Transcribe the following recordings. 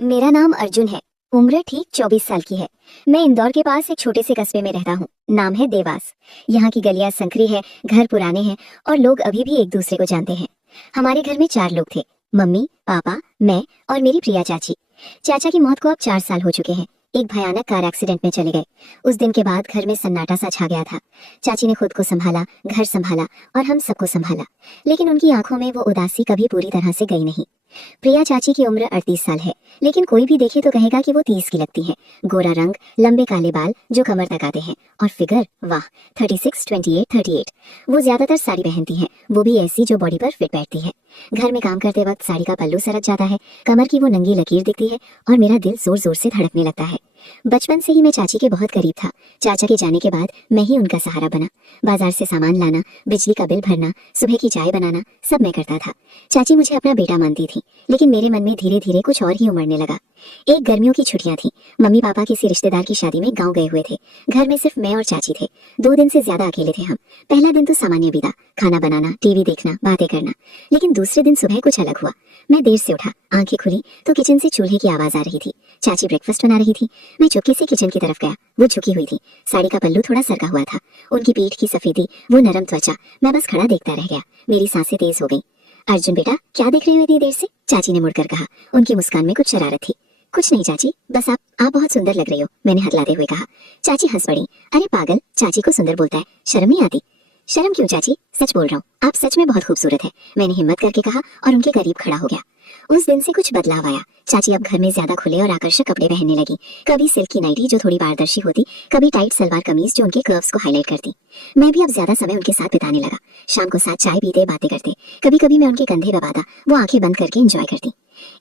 मेरा नाम अर्जुन है। उम्र ठीक 24 साल की है। मैं इंदौर के पास एक छोटे से कस्बे में रहता हूँ। नाम है देवास। यहाँ की गलियां संकरी है, घर पुराने हैं और लोग अभी भी एक दूसरे को जानते हैं। हमारे घर में 4 लोग थे, मम्मी, पापा, मैं और मेरी प्रिया चाची। चाचा की मौत को अब 4 साल हो चुके हैं। एक भयानक कार एक्सीडेंट में चले गए। उस दिन के बाद घर में सन्नाटा सा छा गया था। चाची ने खुद को संभाला, घर संभाला और हम सबको संभाला, लेकिन उनकी आंखों में वो उदासी कभी पूरी तरह से गई नहीं। प्रिया चाची की उम्र 38 साल है, लेकिन कोई भी देखे तो कहेगा कि वो 30 की लगती है। गोरा रंग, लंबे काले बाल जो कमर तक आते हैं और फिगर, वाह, 36, 28, 38। वो ज्यादातर साड़ी पहनती हैं, वो भी ऐसी जो बॉडी पर फिट बैठती है। घर में काम करते वक्त साड़ी का पल्लू सरक जाता है, कमर की वो नंगी लकीर दिखती है और मेरा दिल जोर जोर से धड़कने लगता है। बचपन से ही मैं चाची के बहुत करीब था। चाचा के जाने के बाद मैं ही उनका सहारा बना। बाजार से सामान लाना, बिजली का बिल भरना, सुबह की चाय बनाना, सब मैं करता था। चाची मुझे अपना बेटा मानती थी, लेकिन मेरे मन में धीरे धीरे कुछ और ही उमड़ने लगा। एक गर्मियों की छुट्टियां थी। मम्मी पापा किसी रिश्तेदार की शादी में गांव गए हुए थे। घर में सिर्फ मैं और चाची थे। 2 दिन से ज्यादा अकेले थे हम। पहला दिन तो सामान्य बीता, खाना बनाना, टीवी देखना, बातें करना। लेकिन दूसरे दिन सुबह कुछ अलग हुआ। मैं देर से उठा, आंखें खुली तो किचन से चूल्हे की आवाज आ रही थी। चाची ब्रेकफास्ट बना रही थी। मैं चुपके से किचन की तरफ गया। वो झुकी हुई थी, साड़ी का पल्लू थोड़ा सरका हुआ था। उनकी पीठ की सफेदी, वो नरम त्वचा। मैं बस खड़ा देखता रह गया। मेरी सांसें तेज हो गई। अर्जुन बेटा, क्या देख रही हो इतनी देर से? चाची ने मुड़कर कहा। उनकी मुस्कान में कुछ शरारत थी। कुछ नहीं चाची, बस आप बहुत सुंदर लग रही हो, मैंने हथलाते हुए कहा। चाची हंस पड़ी। अरे पागल, चाची को सुंदर बोलता है, शर्म नहीं आती? शर्म क्यों चाची, सच बोल रहा हूँ, आप सच में बहुत खूबसूरत है, मैंने हिम्मत करके कहा और उनके करीब खड़ा हो गया। उस दिन से कुछ बदलाव आया। चाची अब घर में ज्यादा खुले और आकर्षक कपड़े पहनने लगी। कभी सिल्क की नाइटी जो थोड़ी पारदर्शी होती, कभी टाइट सलवार कमीज जो उनके कर्व्स को हाईलाइट करती। मैं भी अब ज्यादा समय उनके साथ बिताने लगा। शाम को साथ चाय पीते, बातें करते। कभी कभी मैं उनके कंधे दबाता, वो आंखें बंद करके एंजॉय करती।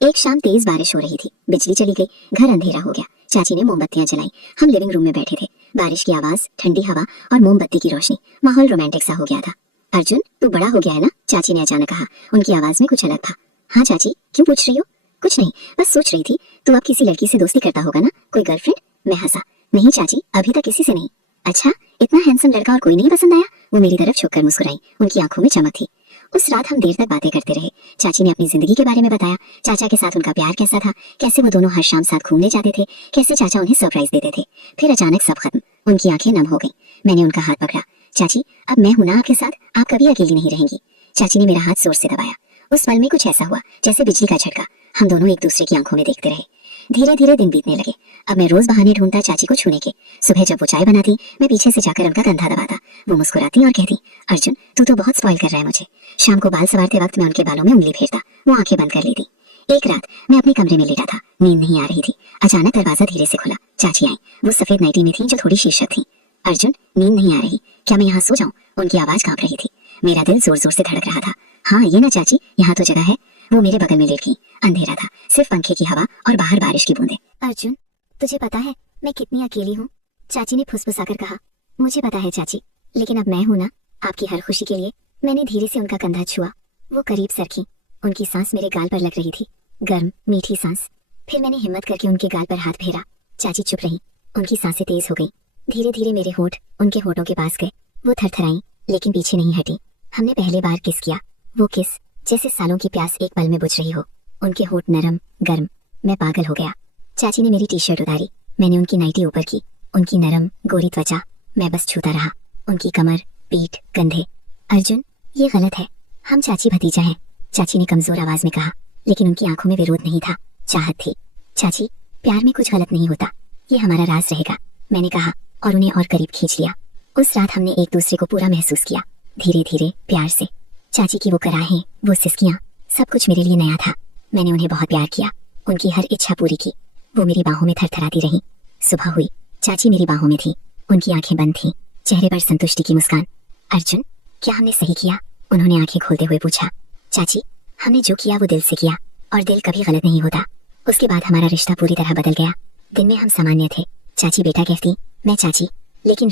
एक शाम तेज बारिश हो रही थी, बिजली चली गई, घर अंधेरा हो गया। चाची ने मोमबत्तियां जलाई। हम लिविंग रूम में बैठे थे। बारिश की आवाज, ठंडी हवा और मोमबत्ती की रोशनी, माहौल रोमांटिक सा हो गया था। अर्जुन, तू बड़ा हो गया है ना? चाची ने अचानक कहा। उनकी आवाज में कुछ अलग था। हाँ चाची, क्यों पूछ रही हो? कुछ नहीं, बस सोच रही थी, तू अब किसी लड़की से दोस्ती करता होगा ना, कोई गर्लफ्रेंड? मैं हंसा। नहीं चाची, अभी तक किसी से नहीं। अच्छा, इतना हैंडसम लड़का और कोई नहीं पसंद आया? वो मेरी तरफ झुककर मुस्कुराई। उनकी आंखों में चमक थी। उस रात हम देर तक बातें करते रहे। चाची ने अपनी जिंदगी के बारे में बताया। चाचा के साथ उनका प्यार कैसा था, कैसे वो दोनों हर शाम साथ घूमने जाते थे, कैसे चाचा उन्हें सरप्राइज देते थे। फिर अचानक सब खत्म। उनकी आंखें नम हो गई। मैंने उनका हाथ पकड़ा। चाची, अब मैं हूं ना आपके साथ, आप कभी अकेली नहीं रहेंगी। चाची ने मेरा हाथ जोर से दबाया। उस पल में कुछ ऐसा हुआ जैसे बिजली का झटका। हम दोनों एक दूसरे की आंखों में देखते रहे। धीरे धीरे दिन बीतने लगे। अब मैं रोज बहाने ढूंढता चाची को छूने के। सुबह जब वो चाय बनाती, मैं पीछे से जाकर उनका कंधा दबाता। वो मुस्कुराती और कहती, अर्जुन, तू तो बहुत स्पॉइल कर रहा है मुझे। शाम को बाल संवारते वक्त मैं उनके बालों में उंगली फेरता, वो आंखें बंद कर लेती। एक रात मैं अपने कमरे में लेटा था, नींद नहीं आ रही थी। अचानक दरवाजा धीरे से खुला। चाची आई। वो सफेद नाइटी में थी जो थोड़ी शीर्षक थी। अर्जुन, नींद नहीं आ रही, क्या मैं यहाँ सो जाऊं? उनकी आवाज कांप रही थी। मेरा दिल जोर जोर से धड़क रहा था। हाँ ये ना चाची, यहाँ तो जगह है। वो मेरे बगल में लेट गई। अंधेरा था, सिर्फ पंखे की हवा और बाहर बारिश की बूंदें। अर्जुन, तुझे पता है मैं कितनी अकेली हूँ? चाची ने फुसफुसाकर कहा। मुझे पता है चाची, लेकिन अब मैं हूँ ना आपकी हर खुशी के लिए। मैंने धीरे से उनका कंधा छुआ। वो करीब सरकी। उनकी सांस मेरे गाल पर लग रही थी, गर्म मीठी सांस। फिर मैंने हिम्मत करके उनके गाल पर हाथ फेरा। चाची चुप रही। उनकी सांसें तेज हो गई। धीरे धीरे मेरे होंठ उनके होठों के पास गए। वो थरथराई, लेकिन पीछे नहीं हटी। हमने पहली बार किस किया। वो किस जैसे सालों की प्यास एक पल में बुझ रही हो। उनके होंठ नरम, गर्म। मैं पागल हो गया। चाची ने मेरी टी शर्ट उतारी। मैंने उनकी नाइटी ऊपर की। उनकी नरम गोरी त्वचा। मैं बस छूता रहा। उनकी कमर, पीठ, कंधे। अर्जुन, ये गलत है, हम चाची भतीजा हैं, चाची ने कमजोर आवाज में कहा, लेकिन उनकी आंखों में विरोध नहीं था, चाहत थी। चाची, प्यार में कुछ गलत नहीं होता, ये हमारा राज रहेगा, मैंने कहा और उन्हें और करीब खींच लिया। उस रात हमने एक दूसरे को पूरा महसूस किया, धीरे धीरे, प्यार से। चाची की वो कराहें, वो सिसकियां, सब कुछ मेरे लिए नया था। मैंने उन्हें बहुत प्यार किया, उनकी हर इच्छा पूरी की। वो मेरी बाहों में थरथराती रही। सुबह हुई, चाची मेरी बाहों में थी, उनकी आंखें बंद थीं, चेहरे पर संतुष्टि की मुस्कान। अर्जुन, क्या हमने सही किया? उन्होंने आंखें खोलते हुए पूछा। चाची, हमने जो किया वो दिल से किया, और दिल कभी गलत नहीं होता। उसके बाद हमारा रिश्ता पूरी तरह बदल गया। दिन में हम सामान्य थे, चाची बेटा कहती, मैं चाची। लेकिन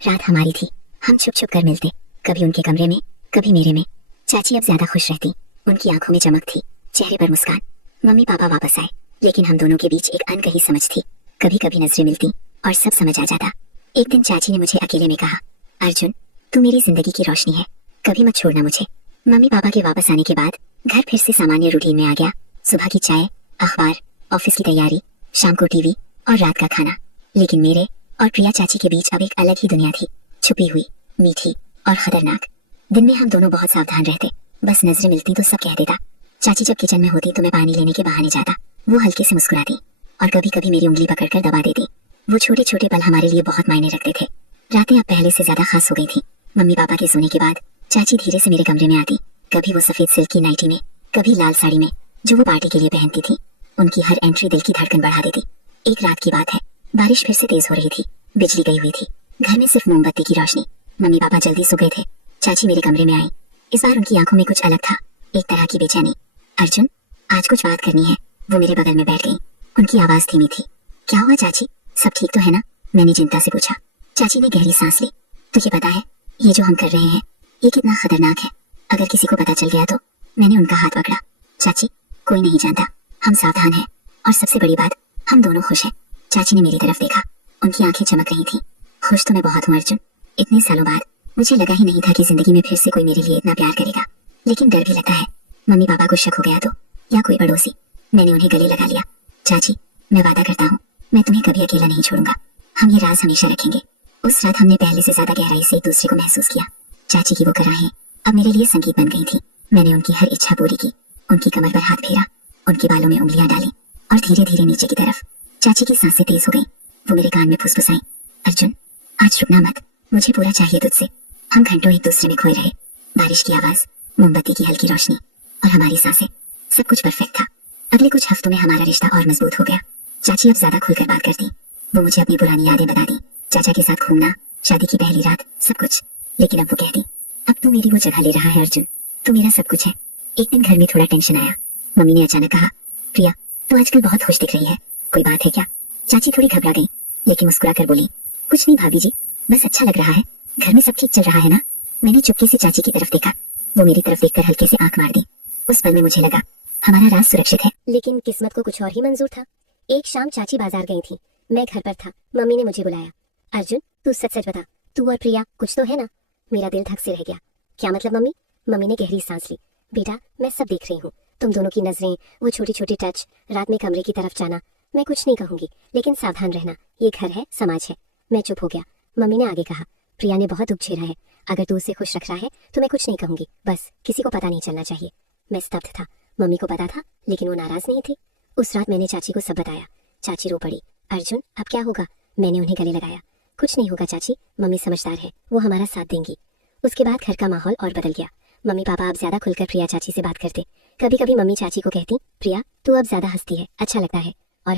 रात हमारी थी। हम छुप छुप कर मिलते, कभी उनके कमरे में, कभी मेरे में। चाची अब ज्यादा खुश रहती, उनकी आंखों में चमक थी, चेहरे पर मुस्कान। मम्मी पापा वापस आए, लेकिन हम दोनों के बीच एक अनकही समझ थी। कभी कभी नजरें मिलती और सब समझ आ जाता। एक दिन चाची ने मुझे अकेले में कहा, अर्जुन, तू मेरी जिंदगी की रोशनी है, कभी मत छोड़ना मुझे। मम्मी पापा के वापस आने के बाद घर फिर से सामान्य रूटीन में आ गया। सुबह की चाय, अखबार ऑफिस की तैयारी, शाम को टीवी और रात का खाना। लेकिन मेरे और प्रिया चाची के बीच अब एक अलग ही दुनिया थी, छुपी हुई, मीठी और खतरनाक। दिन में हम दोनों बहुत सावधान रहते, बस नजरें मिलती तो सब कह देता। चाची जब किचन में होती तो मैं पानी लेने के बहाने जाता, वो हल्के से मुस्कुराती और कभी कभी मेरी उंगली पकड़कर दबा देती। वो छोटे छोटे पल हमारे लिए बहुत मायने रखते थे। रातें अब पहले से ज्यादा खास हो गई थी। मम्मी पापा के सोने के बाद चाची धीरे से मेरे कमरे में आती, कभी वो सफेद सिल्क की नाइटी में, कभी लाल साड़ी में जो वो पार्टी के लिए पहनती थी। उनकी हर एंट्री दिल की धड़कन बढ़ा देती। एक रात की बात है, बारिश फिर से तेज हो रही थी, बिजली गई हुई थी, घर में सिर्फ मोमबत्ती की रोशनी। मम्मी पापा जल्दी सो गए थे। चाची मेरे कमरे में आई। इस बार उनकी आंखों में कुछ अलग था, एक तरह की बेचैनी। अर्जुन, आज कुछ बात करनी है। वो मेरे बगल में बैठ गई। उनकी आवाज धीमी थी। क्या हुआ चाची, सब ठीक तो है ना? मैंने चिंता से पूछा। चाची ने गहरी सांस ली। तुझे पता है ये जो हम कर रहे हैं ये कितना खतरनाक है? अगर किसी को पता चल गया तो? मैंने उनका हाथ पकड़ा। चाची, कोई नहीं जानता, हम सावधान हैं, और सबसे बड़ी बात, हम दोनों खुश हैं। चाची ने मेरी तरफ देखा, उनकी आंखें चमक रही थी। खुश तो मैं बहुत हूँ अर्जुन। इतने सालों बाद मुझे लगा ही नहीं था कि जिंदगी में फिर से कोई मेरे लिए इतना प्यार करेगा। लेकिन डर भी लगता है, मम्मी पापा को शक हो गया तो, या कोई पड़ोसी। मैंने उन्हें गले लगा लिया। चाची, मैं वादा करता हूँ मैं तुम्हें कभी अकेला नहीं छोड़ूंगा। हम ये राज हमेशा रखेंगे। उस रात हमने पहले से ज्यादा गहराई से एक दूसरे को महसूस किया। चाची की वो कराहें अब मेरे लिए संगीत बन गई थी। मैंने उनकी हर इच्छा पूरी की, उनकी कमर पर हाथ फेरा, उनके बालों में उंगलियां डाली और धीरे धीरे नीचे की तरफ। चाची की सांसें तेज हो गई। वो मेरे कान में फुसफुसाई, अर्जुन, आज रुकना मत, मुझे पूरा चाहिए तुझसे। हम घंटों एक दूसरे में खोए रहे। बारिश की आवाज, मोमबत्ती की हल्की रोशनी और हमारी सांसें, सब कुछ परफेक्ट था। अगले कुछ हफ्तों में हमारा रिश्ता और मजबूत हो गया। चाची अब ज्यादा खुलकर बात करती। वो मुझे अपनी पुरानी यादें बता दी, चाचा के साथ घूमना, शादी की पहली रात, सब कुछ। लेकिन अब वो कहती, अब तू मेरी वो जगह ले रहा है अर्जुन, तू मेरा सब कुछ है। एक दिन घर में थोड़ा टेंशन आया। मम्मी ने अचानक कहा, प्रिया, तू आजकल बहुत खुश दिख रही है, कोई बात है क्या? चाची थोड़ी घबरा गई, लेकिन मुस्कुरा कर बोली, कुछ नहीं भाभी जी, बस अच्छा लग रहा है। घर में सब ठीक चल रहा है ना? मैंने चुपके से चाची की तरफ देखा। वो मेरी तरफ देखकर हल्के से आंख मार दी। उस पल में मुझे लगा हमारा राज सुरक्षित है। लेकिन किस्मत को कुछ और ही मंजूर था। एक शाम चाची बाजार गई थी, मैं घर पर था। मम्मी ने मुझे बुलाया। अर्जुन, तू सच सच बता, तू और प्रिया कुछ तो है ना? मेरा दिल धक से रह गया। क्या मतलब मम्मी? मम्मी ने गहरी सांस ली। बेटा, मैं सब देख रही हूँ, तुम दोनों की नजरें, वो छोटी छोटी टच, रात में कमरे की तरफ जाना। मैं कुछ नहीं कहूंगी, लेकिन सावधान रहना, ये घर है, समाज है। मैं चुप हो गया। मम्मी ने आगे कहा, प्रिया ने बहुत दुख झेला है, अगर तू उसे खुश रख रहा है तो मैं कुछ नहीं कहूंगी, बस किसी को पता नहीं चलना चाहिए। मैं स्तब्ध था। मम्मी को पता था, लेकिन वो नाराज नहीं थी। उस रात मैंने चाची को सब बताया। चाची रो पड़ी। अर्जुन, अब क्या होगा? मैंने उन्हें गले लगाया। कुछ नहीं होगा चाची, मम्मी समझदार है, वो हमारा साथ देंगी। उसके बाद घर का माहौल और बदल गया। मम्मी पापा अब ज्यादा खुलकर प्रिया चाची से बात करते। कभी कभी मम्मी चाची को कहती, प्रिया तू अब ज्यादा हंसती है, अच्छा लगता है। और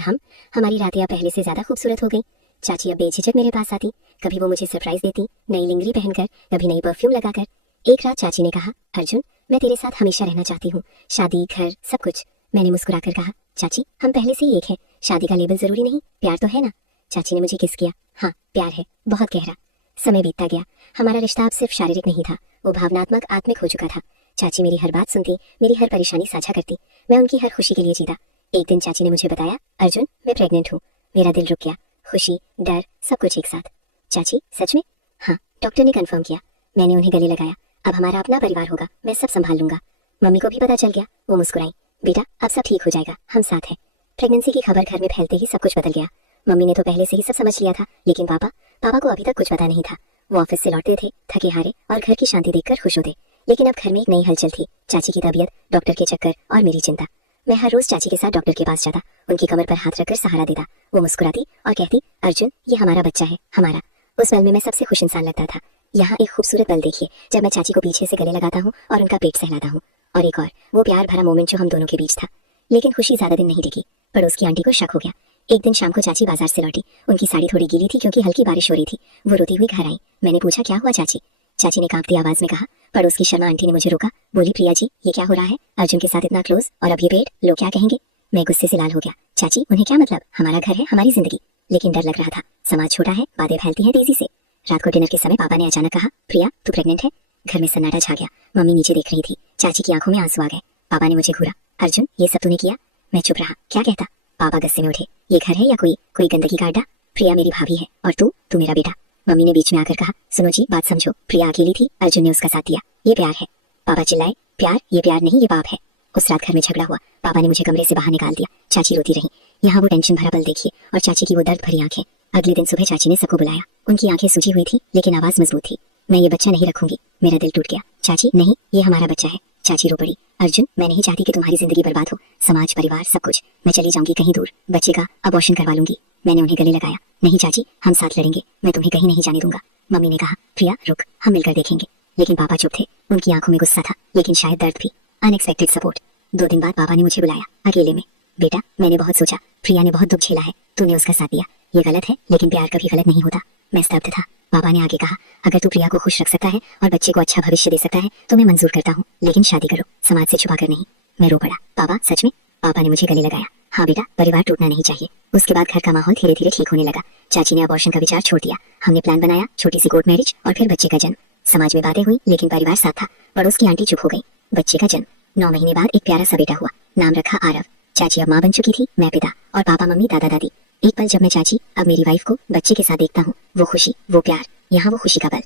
हमारी रातें अब पहले से ज्यादा खूबसूरत हो गई। चाची अब बेझिझक मेरे पास आती। कभी वो मुझे सरप्राइज देती, नई लिंगरी पहनकर, कभी नई परफ्यूम लगाकर। एक रात चाची ने कहा, अर्जुन, मैं तेरे साथ हमेशा रहना चाहती हूँ, शादी, घर, सब कुछ। मैंने मुस्कुराकर कहा, चाची, हम पहले से ही एक है, शादी का लेबल जरूरी नहीं, प्यार तो है ना? चाची ने मुझे किस किया। हाँ, प्यार है, बहुत गहरा। समय बीतता गया। हमारा रिश्ता अब सिर्फ शारीरिक नहीं था, वो भावनात्मक, आत्मिक हो चुका था। चाची मेरी हर बात सुनती, मेरी हर परेशानी साझा करती। मैं उनकी हर खुशी के लिए जीता। एक दिन चाची ने मुझे बताया, अर्जुन, मैं प्रेग्नेंट हूँ। मेरा दिल रुक गया। खुशी, डर, सब कुछ एक साथ। चाची, सच में? हाँ, डॉक्टर ने कंफर्म किया। मैंने उन्हें गले लगाया। अब हमारा अपना परिवार होगा, मैं सब संभाल लूंगा। मम्मी को भी पता चल गया। वो मुस्कुराई। बेटा, अब सब ठीक हो जाएगा, हम साथ हैं। प्रेगनेंसी की खबर घर में फैलते ही सब कुछ बदल गया। मम्मी ने तो पहले से ही सब समझ लिया था, लेकिन पापा को अभी तक कुछ पता नहीं था। वो ऑफिस से लौटते थे, थके हारे, और घर की शांति देखकर खुश होते। लेकिन अब घर में एक नई हलचल थी। चाची की तबीयत, डॉक्टर के चक्कर और मेरी चिंता। मैं हर रोज चाची के साथ डॉक्टर के पास जाता, उनकी कमर पर हाथ रखकर सहारा देता। वो मुस्कुराती और कहती, अर्जुन, ये हमारा बच्चा है, हमारा। उस पल में मैं सबसे खुश इंसान लगता था। यहाँ एक खूबसूरत पल देखिए, जब मैं चाची को पीछे से गले लगाता हूँ और उनका पेट सहलाता हूँ। और एक और, वो प्यार भरा मोमेंट जो हम दोनों के बीच था। लेकिन खुशी ज्यादा दिन नहीं टिकी। पड़ोस की आंटी को शक हो गया। एक दिन शाम को चाची बाजार से लौटी। उनकी साड़ी थोड़ी गीली थी क्योंकि हल्की बारिश हो रही थी। वो रोती हुई घर आई। मैंने पूछा, क्या हुआ चाची? चाची ने कांपती आवाज में कहा। पड़ोस की शर्मा आंटी ने मुझे रोका। बोली, प्रिया जी, ये क्या हो रहा है? अर्जुन के साथ इतना क्लोज, और अब ये पेट, लोग क्या कहेंगे? मैं गुस्से से लाल हो गया। चाची, उन्हें क्या मतलब? हमारा घर है, हमारी जिंदगी। लेकिन डर लग रहा था। समाज छोटा है, बातें फैलती हैं तेजी से। रात को डिनर के समय पापा ने अचानक कहा, प्रिया तू प्रेग्नेंट है। घर में सन्नाटा छा गया। मम्मी नीचे देख रही थी। चाची की आंखों में आंसू आ गए। पापा ने मुझे घूरा। अर्जुन, ये सब तूने किया? मैं चुप रहा। क्या कहता? पापा गुस्से में उठे। ये घर है या कोई गंदगी का अड्डा? प्रिया मेरी भाभी है, और तू मेरा बेटा। मम्मी ने बीच में आकर कहा, सुनो जी, बात समझो। प्रिया अकेली थी, अर्जुन ने उसका साथ दिया, ये प्यार है। पापा चिल्लाए, प्यार? ये प्यार नहीं, ये पाप है। उस रात घर में झगड़ा हुआ। पापा ने मुझे कमरे से बाहर निकाल दिया। चाची रोती रही। यहाँ वो टेंशन भरा पल देखिए और चाची की वो दर्द भरी आंखें। अगले दिन सुबह चाची ने सबको बुलाया। उनकी आंखें सूजी हुई थी लेकिन आवाज मजबूत थी। मैं ये बच्चा नहीं रखूंगी। मेरा दिल टूट गया। चाची नहीं, ये हमारा बच्चा है। चाची रो पड़ी। अर्जुन, मैं नहीं चाहती कि तुम्हारी जिंदगी बर्बाद हो। समाज, परिवार, सब कुछ। मैं चली जाऊंगी कहीं दूर। बच्चे का अबॉर्शन करवा लूंगी। मैंने उन्हें गले लगाया। नहीं चाची, हम साथ लड़ेंगे। मैं तुम्हें कहीं नहीं जाने दूंगा। मम्मी ने कहा, प्रिया रुक, हम मिलकर देखेंगे। लेकिन पापा चुप थे। उनकी आंखों में गुस्सा था लेकिन शायद दर्द भी। Unexpected support. 2 दिन बाद पापा ने मुझे बुलाया अकेले में। बेटा, मैंने बहुत सोचा। प्रिया ने बहुत दुख झेला है, तूने उसका साथ दिया। ये गलत है लेकिन प्यार कभी गलत नहीं होता। मैं स्तब्ध था। पापा ने आगे कहा, अगर तू प्रिया को खुश रख सकता है और बच्चे को अच्छा भविष्य दे सकता है तो मैं मंजूर करता हूँ, लेकिन शादी करो, समाज से छुपा कर नहीं। मैं रो पड़ा। पापा सच में? पापा ने मुझे गले लगाया। हाँ बेटा, परिवार टूटना नहीं चाहिए। उसके बाद घर का माहौल धीरे धीरे ठीक होने लगा। चाची ने अबॉर्शन का विचार छोड़ दिया। हमने प्लान बनाया, छोटी सी कोर्ट मैरिज और फिर बच्चे का जन्म। समाज में बातें हुई लेकिन परिवार साथ था। पड़ोस की आंटी चुप हो गई। बच्चे का जन्म। 9 महीने बाद एक प्यारा सा बेटा हुआ। नाम रखा आरव। चाची अब माँ बन चुकी थी, मैं पिता, और पापा मम्मी दादा दादी। एक पल जब मैं चाची, अब मेरी वाइफ को बच्चे के साथ देखता हूँ, वो खुशी, वो प्यार, यहाँ वो खुशी का पल।